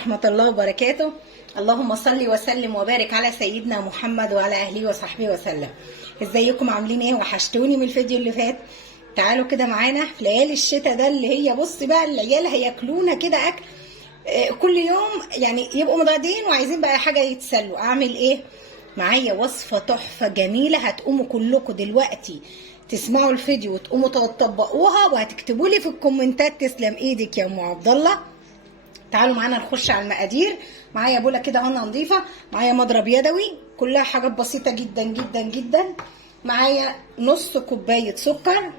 ورحمة الله وبركاته. اللهم صل وسلم وبارك على سيدنا محمد وعلى أهله وصحبه وسلم. ازيكم عاملين ايه؟ وحشتوني من الفيديو اللي فات. تعالوا كده معانا في ليالي الشتاء ده اللي هي بص بقى العيال هياكلونا كده اكل كل يوم، يعني يبقوا مضايقين وعايزين بقى حاجة يتسلوا. اعمل ايه؟ معايا وصفة تحفة جميلة هتقوموا كلكم دلوقتي تسمعوا الفيديو وتقوموا تطبقوها وهتكتبوا لي في الكومنتات تسلم ايدك يا ام عبد الله. تعالوا معانا نخش على المقادير. معايا بوله كده هنا نظيفه، معايا مضرب يدوي، كلها حاجات بسيطه جدا جدا جدا. معايا نص كوبايه سكر،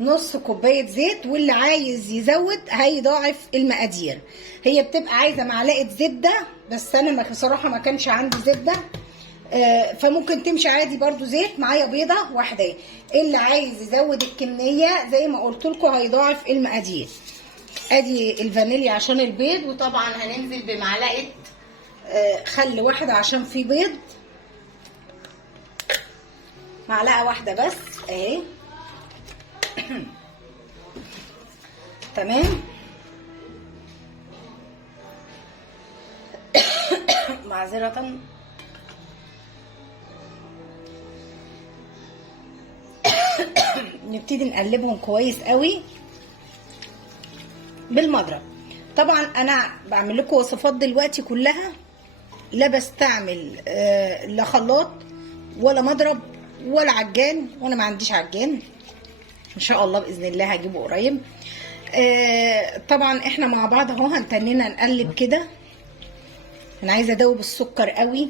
نص كوبايه زيت، واللي عايز يزود هيضاعف المقادير. هي بتبقى عايزه معلقه زبده، بس انا بصراحه ما كانش عندي زبده، فممكن تمشي عادي برضو زيت. معايا بيضه واحده. اللي عايز يزود الكميه زي ما قلت لكم هيضاعف المقادير. ادي الفانيليا عشان البيض، وطبعا هننزل بمعلقه خل واحده عشان في بيض، معلقه واحده بس اهي. تمام. معذره. نبتدي نقلبهم كويس قوي بالمضرب. طبعا انا بعمل لكم وصفات دلوقتي كلها لا بستعمل لا خلاط ولا مضرب ولا عجان، وانا ما عنديش عجان ان شاء الله باذن الله هجيبه قريب. طبعا احنا مع بعض اهو هنتنينا نقلب كده. انا عايزه ادوب السكر قوي،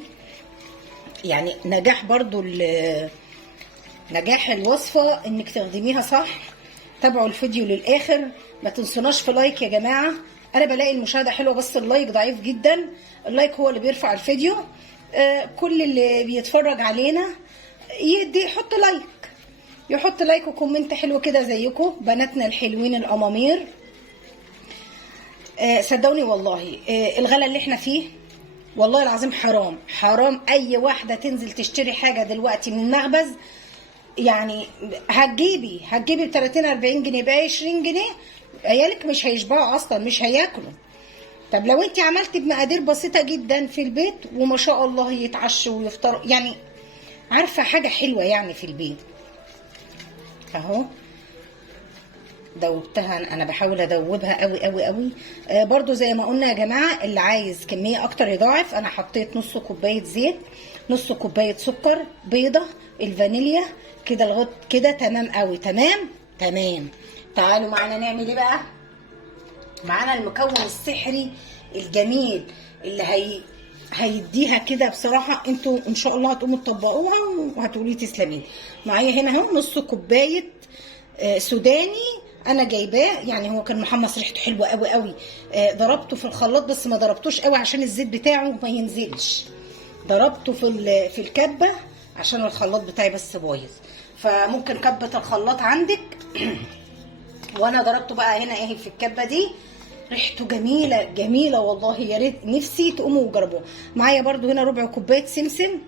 يعني نجاح برضو نجاح الوصفه انك تخدميها صح. تابعوا الفيديو للاخر، ما تنسوناش في لايك يا جماعه. انا بلاقي المشاهده حلوه بس اللايك ضعيف جدا. اللايك هو اللي بيرفع الفيديو. كل اللي بيتفرج علينا يحط لايك، يحط لايك وكومنت حلو كده زيكم بناتنا الحلوين الامامير. صدقوني والله الغلا اللي احنا فيه والله العظيم حرام حرام. اي واحده تنزل تشتري حاجه دلوقتي من المخبز يعني هتجيبي ب 30 40 جنيه ب 20 جنيه، عيالك مش هيشبعوا اصلا، مش هياكلوا. طب لو انت عملتي بمقادير بسيطه جدا في البيت وما شاء الله يتعشوا ويفطروا، يعني عارفه حاجه حلوه يعني في البيت اهو. دوبتها، انا بحاول ادوبها قوي قوي قوي. برضو زي ما قلنا يا جماعه اللي عايز كميه اكتر يضاعف. انا حطيت نص كوبايه زيت، نص كوبايه سكر، بيضه، الفانيليا كده لغايه كده. تمام قوي. تمام. تعالوا معانا نعمل ايه بقى. معانا المكون السحري الجميل اللي هيديها كده بصراحه. انتوا ان شاء الله هتقوموا تطبقوها وهتقولي تسلمين. معايا هنا اهو نص كوبايه سوداني انا جايباه، يعني هو كان محمص ريحته حلوه قوي قوي. ضربته في الخلاط بس ما ضربتوش قوي عشان الزيت بتاعه ما ينزلش. ضربته في الكبه عشان الخلاط بتاعي بس بايظ، فممكن كبه الخلاط عندك. وانا ضربته بقى هنا اهي في الكبه دي. ريحته جميله جميله والله، يا ريت نفسي تقوموا وتجربوه. معايا برده هنا ربع كوبايه سمسم.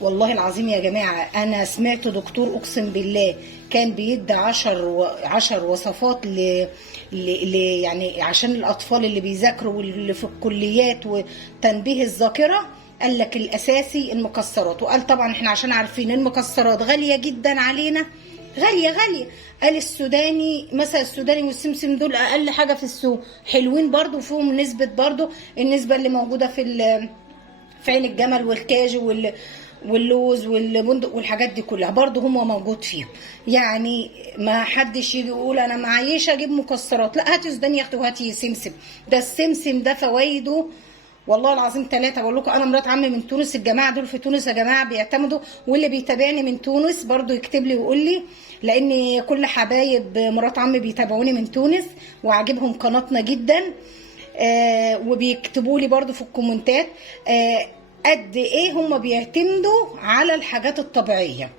والله العظيم يا جماعه انا سمعت دكتور اقسم بالله كان بيدي 10 وصفات يعني عشان الاطفال اللي بيذاكروا واللي في الكليات وتنبيه الذاكره. قال لك الاساسي المكسرات، وقال طبعا احنا عشان عارفين المكسرات غاليه جدا علينا، غاليه. قال السوداني مثلا، السوداني والسمسم دول اقل حاجه في السوق، حلوين برضو فيهم نسبه، برضو النسبه اللي موجوده في عين الجمل والكاجو واللوز والبندق والحاجات دي كلها برضو هم موجود فيهم. يعني ما حدش يجي يقول انا معيش اجيب مكسرات، لا هاتي سوداني يا اختي وهاتي سمسم. ده السمسم ده فوائده والله العظيم 3. بقول لكم انا مرات عمي من تونس، الجماعه دول في تونس يا جماعه بيعتمدوا، واللي بيتابعني من تونس برضو يكتب لي ويقول لي، لان كل حبايب مرات عمي بيتابعوني من تونس وعاجبهم قناتنا جدا. وبيكتبوا لي برضو في الكومنتات قد ايه هم بيعتمدوا على الحاجات الطبيعيه.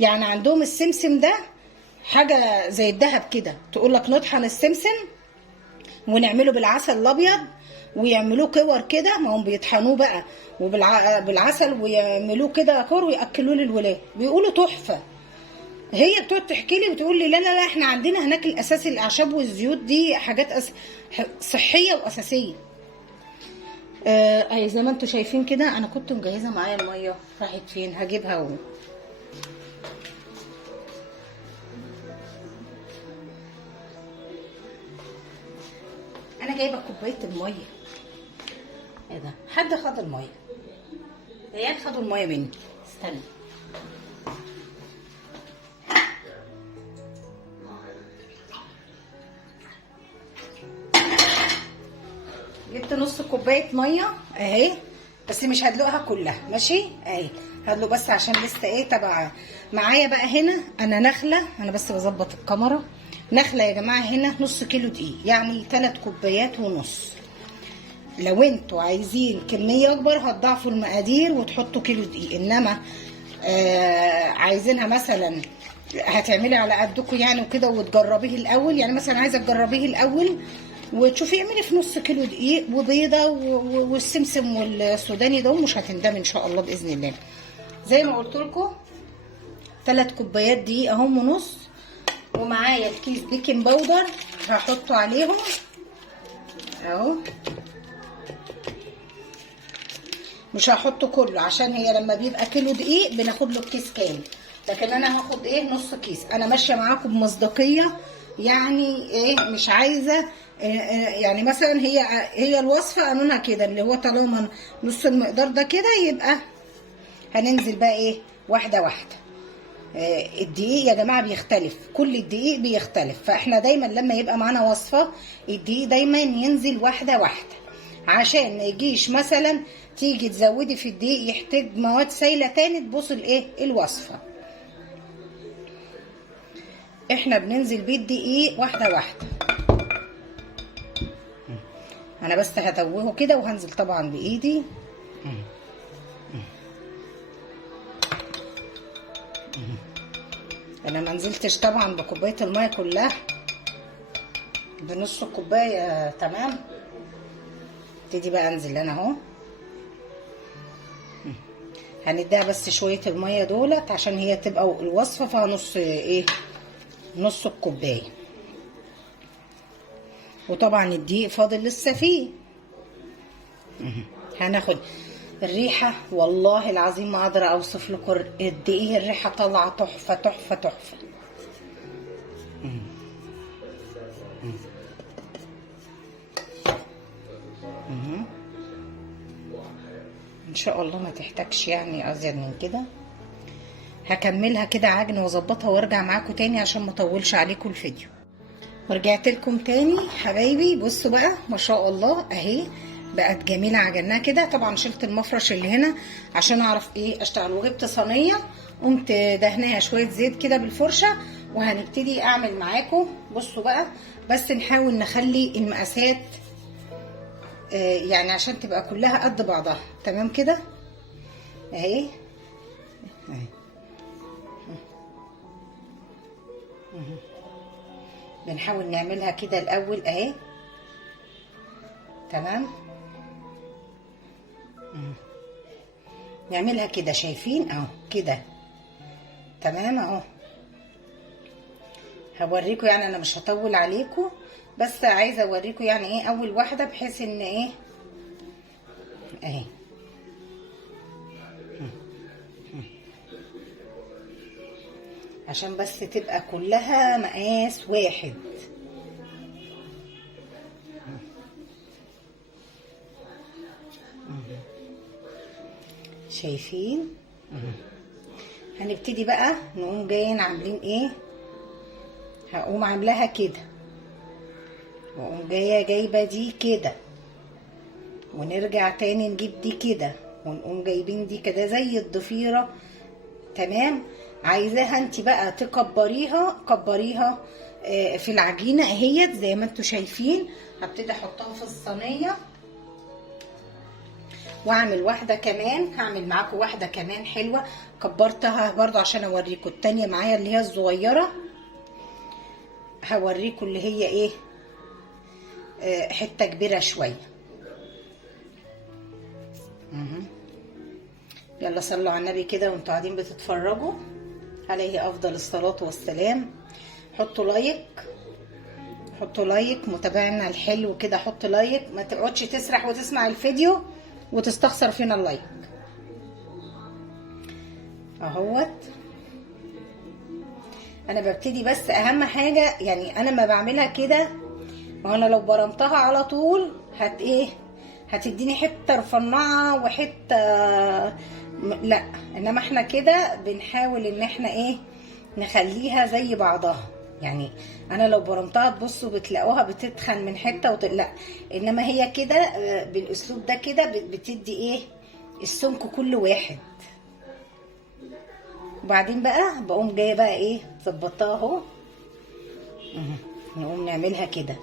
يعني عندهم السمسم ده حاجه زي الذهب كده. تقول لك نطحن السمسم ونعمله بالعسل الابيض ويعملوه كور كده، ما هم بيطحنوه بقى بالعسل ويعملوه كده كور وياكلوه للولاد، بيقولوا تحفه. هي بتقعد تحكي لي وتقول لي لا لا لا احنا عندنا هناك الاساس الاعشاب والزيوت دي حاجات صحيه واساسيه. اهي زي ما انتم شايفين كده. انا كنت مجهزه معايا الميه، راحت فين؟ هجيبها انا جايبه كوبايه الميه. ايه ده؟ حد خد الميه؟ العيال خدوا الميه مني. استنى. جبت نص كوبايه ميه اهي، بس مش هدلقها كلها ماشي اهي، هدلق بس عشان لسه ايه تبع معايا. بقى هنا انا نخله، انا بس بظبط الكاميرا. نخله يا جماعه هنا نص كيلو دقيق، يعني 3 كوبايات ونص. لو انتوا عايزين كميه اكبر هتضاعفوا المقادير وتحطوا كيلو دقيق، انما عايزينها مثلا هتعملي على قدكم يعني وكده وتجربيه الاول. يعني مثلا عايزه تجربيه الاول وتشوفي اعملي في نص كيلو دقيق وبيضه والسمسم والسوداني ده، ومش هتندمي ان شاء الله باذن الله. زي ما قلت لكم 3 كوبايات دقيق اهم ونص، ومعايا الكيس بيكنج باودر هحطه عليهم اهو. مش هحطه كله عشان هي لما بيبقى كيلو دقيق بناخد له الكيس كامل، لكن انا هاخد ايه نص كيس. انا ماشيه معاكم بمصداقيه، يعني ايه مش عايزه يعني مثلا هي الوصفه قانونها كده، اللي هو طالما نص المقدار ده كده يبقى هننزل بقى ايه واحده واحده. الدقيق يا جماعه بيختلف، كل الدقيق بيختلف، فاحنا دايما لما يبقى معانا وصفه الدقيق دايما ينزل واحده واحده، عشان ما يجيش مثلا تيجي تزودي في الدقيق يحتاج مواد سايله تاني تبوظ الايه الوصفه. احنا بننزل بيه الدقيق واحده واحده. انا بس هتوهه كده وهنزل طبعا بايدي. انا ما نزلتش طبعا بكوبايه الميه كلها، بنص كوبايه تمام. ابتدي بقى انزل انا اهو. هنديها بس شويه الميه دولت عشان هي تبقى الوصفه فيها نص ايه نص الكوبايه. وطبعا الدقيق فاضل لسه فيه. هناخد الريحه، والله العظيم ما اقدر اوصف لكم الدقيق، الريحه طالعه تحفه تحفه تحفه. ان شاء الله ما تحتاجش يعني ازيد من كده. هكملها كده عجن واظبطها وارجع معاكم تاني عشان ما اطولش عليكم الفيديو. ورجعت لكم تاني حبايبي. بصوا بقى ما شاء الله اهي بقت جميله. عجناها كده، طبعا شلت المفرش اللي هنا عشان اعرف ايه اشتغل، وجبت صينيه قمت دهناها شويه زيت كده بالفرشه، وهنبتدي اعمل معاكم. بصوا بقى بس نحاول نخلي المقاسات يعني عشان تبقى كلها قد بعضها تمام كده اهي. بنحاول نعملها كده الاول اهي تمام. نعملها كده شايفين اهو كده تمام اهو. هوريكم يعني انا مش هطول عليكم، بس عايزه اوريكم يعني ايه اول واحده بحيث ان ايه اهي عشان بس تبقى كلها مقاس واحد. شايفين؟ هنبتدي بقى نقوم جايين عاملين ايه، هقوم عاملاها كده واقوم جايبه دي كده، ونرجع تاني نجيب دي كده، ونقوم جايبين دي كده زي الضفيره تمام. عايزاها انت بقى تكبريها، كبريها في العجينه اهيت زي ما انتوا شايفين. هبتدي احطها في الصينيه واعمل واحده كمان، هعمل معاكم واحده كمان حلوه. كبرتها برضو عشان اوريكم التانيه معايا اللي هي الصغيره، هوريكم اللي هي ايه حته كبيره شويه. يلا صلوا على النبي كده وانتوا قاعدين بتتفرجوا عليه افضل الصلاة والسلام. حطوا لايك، حطوا لايك، متابعنا الحلو كده حط لايك، ما تقعدش تسرح وتسمع الفيديو وتستخسر فينا اللايك اهوت. انا ببتدي بس اهم حاجة يعني انا ما بعملها كده، ما انا لو برمتها على طول هتديني حتة رفنعة وحتة لا، انما احنا كده بنحاول ان احنا نخليها زي بعضها. يعني انا لو برمتها تبصوا بتلاقوها بتتخن من حته لا، انما هي كده بالاسلوب ده كده بتدي السمك كل واحد. وبعدين بقى بقوم جايه بقى ظبطتها اهو، نقوم نعملها كده.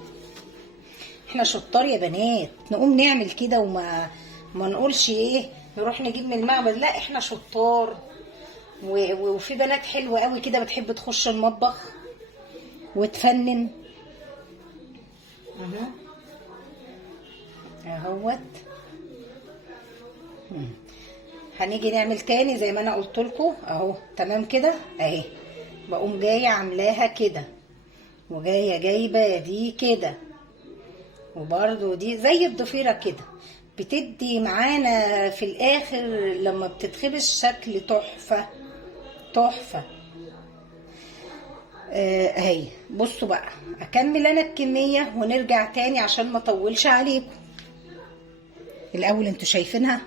احنا شطار يا بنات، نقوم نعمل كده وما نقولش نروح نجيب من المعبد، لا احنا شطار. وفي بنات حلوه قوي كده بتحب تخش المطبخ وتفنن اهوت. هنيجي نعمل تاني زي ما انا قلت لكم اهو، تمام كده اهي. بقوم جايه عاملاها كده، وجايه جايبه دي كده، وبرده دي زي الضفيره كده، بتدي معانا في الاخر لما بتتخبز شكل تحفه تحفه. اهي بصوا بقى، اكمل انا الكميه ونرجع تاني عشان ما اطولش عليكم. الاول انتوا شايفينها،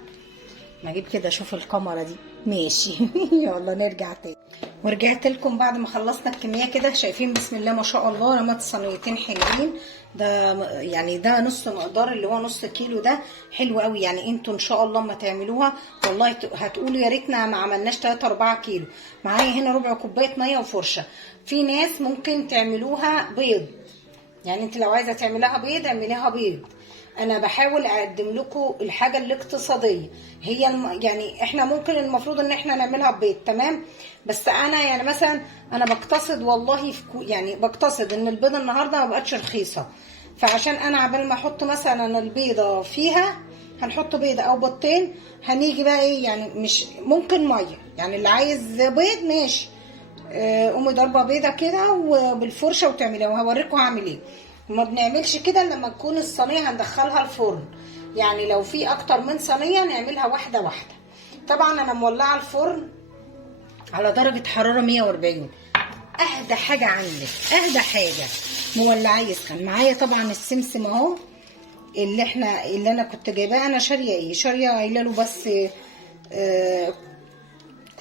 ما اجيب كده اشوف الكاميرا دي ماشي يلا نرجع تاني. ورجعت لكم بعد ما خلصنا الكميه كده. شايفين بسم الله ما شاء الله، رمت صينيتين حلوين. ده يعني ده نص مقدار اللي هو نص كيلو، ده حلو قوي. يعني انتوا ان شاء الله ما تعملوها والله هتقولوا يا ريتنا ما عملناش 3 4 كيلو. معايا هنا ربع كوبايه ميه وفرشه. في ناس ممكن تعملوها بيض، يعني انت لو عايزه تعمليها بيض اعمليها بيض. انا بحاول اقدم لكم الحاجه الاقتصاديه. هي يعني احنا ممكن المفروض ان احنا نعملها ببيض تمام، بس انا يعني مثلا انا بقتصد والله يعني بقتصد ان البيضه النهارده ما بقتش رخيصه، فعشان انا عبال ما احط مثلا البيضه فيها هنحط بيضه او بيضتين، هنيجي بقى يعني مش ممكن ميه، يعني اللي عايز بيض ماشي قومي ضربه بيضه كده وبالفرشه وتعمليها، وهوريكم هعمل ايه. وما بنعملش كده لما تكون الصينيه هندخلها الفرن، يعني لو في اكتر من صينيه نعملها واحده واحده. طبعا انا مولعه الفرن على درجه حراره 140. اهدى حاجه عندك، اهدى حاجه مولعاه يسخن. معايا طبعا السمسم اهو اللي انا كنت جايباه. انا شاريه قايله له بس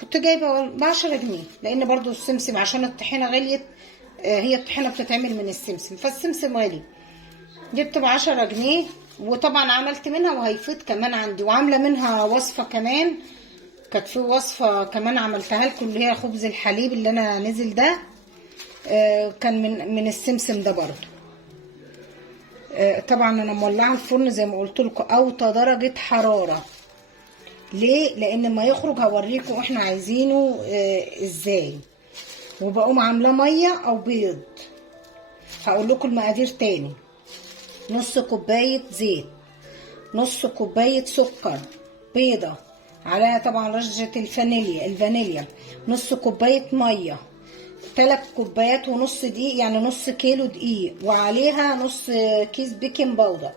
كنت جايبه ب 10 جنيه، لان برضو السمسم عشان الطحينه غليت. هي الطحينه بتتعمل من السمسم، فالسمسم غالي. جبت ب 10 جنيه، وطبعا عملت منها وهيفيض كمان عندي، وعامله منها وصفه كمان. كانت في وصفه كمان عملتها لكم اللي هي خبز الحليب اللي انا نزل ده، كان من السمسم ده برضو. طبعا انا مولعه الفرن زي ما قلت لكم اوطى درجه حراره. ليه؟ لان ما يخرج هوريكم احنا عايزينه ازاي. وبقوم عاملاه ميه او بيض. هقول لكم المقادير تاني. نص كوبايه زيت، نص كوبايه سكر، بيضه عليها طبعا رشه الفانيليا، نص كوبايه ميه، 3 كوبايات ونص دقيق، يعني نص كيلو دقيق، وعليها نص كيس بيكنج باودر.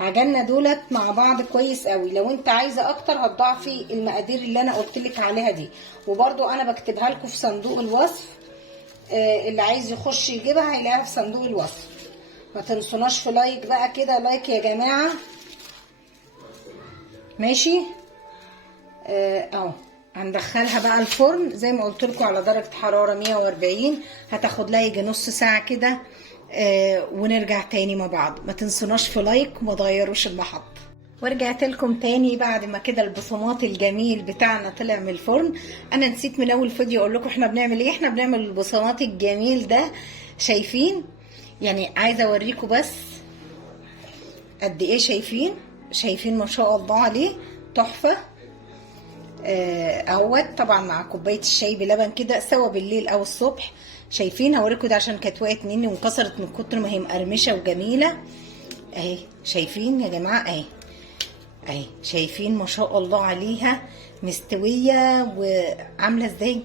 عجلنا دولت مع بعض كويس قوي. لو انت عايزه اكتر هتضاعفي المقادير اللي انا قلت لك عليها دي، وبرده انا بكتبها لكم في صندوق الوصف. اللي عايز يخش يجيبها هيلاقيها في صندوق الوصف. ما تنسوناش في لايك بقى كده، لايك يا جماعه ماشي. اهو هندخلها بقى الفرن زي ما قلت لكم على درجه حراره 140. هتاخد لها يجي نص ساعه كده، ونرجع تاني مع بعض. ما تنسوناش في لايك وما تغيروش المحط. ورجعت لكم تاني بعد ما كده البصمات الجميل بتاعنا طلع من الفرن. انا نسيت من اول فيديو اقول لكم احنا بنعمل ايه. احنا بنعمل البصمات الجميل ده، شايفين؟ يعني عايزه اوريكم بس قد ايه. شايفين ما شاء الله عليه تحفه. اهوت طبعا مع كوبايه الشاي بلبن كده، سوا بالليل او الصبح. شايفين؟ هوريكم ده عشان كانت وقعت مني وانكسرت من كتر ما هي مقرمشه وجميله. اهي شايفين يا جماعه؟ اهي شايفين ما شاء الله عليها مستويه وعامله ازاي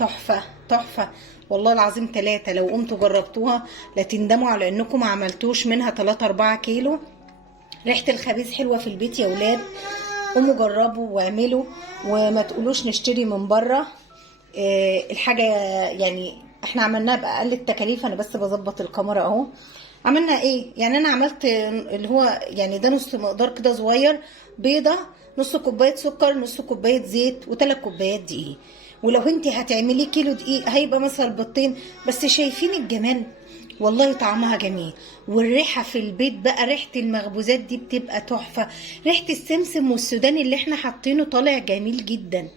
تحفه تحفه والله العظيم. 3 لو قمتوا جربتوها لا تندموا على انكم ما عملتوش منها 3-4 كيلو. ريحه الخبيز حلوه في البيت يا ولاد، قوموا جربوا واعملوا وما تقولوش نشتري من بره. الحاجه يعني احنا عملناها باقل التكاليف. انا بس بظبط الكاميرا اهو. عملنا ايه يعني؟ انا عملت اللي هو يعني ده نص مقدار كده صغير بيضه، نص كوبايه سكر، نص كوبايه زيت، و3 كوبايات دقيق. ولو انت هتعملي كيلو دقيق هيبقى مثلا بيضتين بس. شايفين الجمال؟ والله طعمها جميل. والريحه في البيت بقى، ريحه المخبوزات دي بتبقى تحفه. ريحه السمسم والسوداني اللي احنا حاطينه طالع جميل جدا.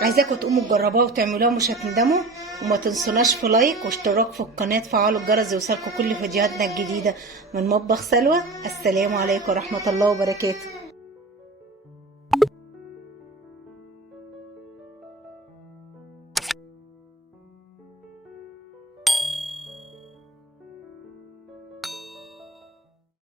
عايزاكم تقوموا تجربوها وتعملوها مش هتندموا. وما تنسوناش في لايك واشتراك في القناه، تفعلوا الجرس يوصلكم كل فيديوهاتنا الجديده من مطبخ سلوى. السلام عليكم ورحمه الله وبركاته.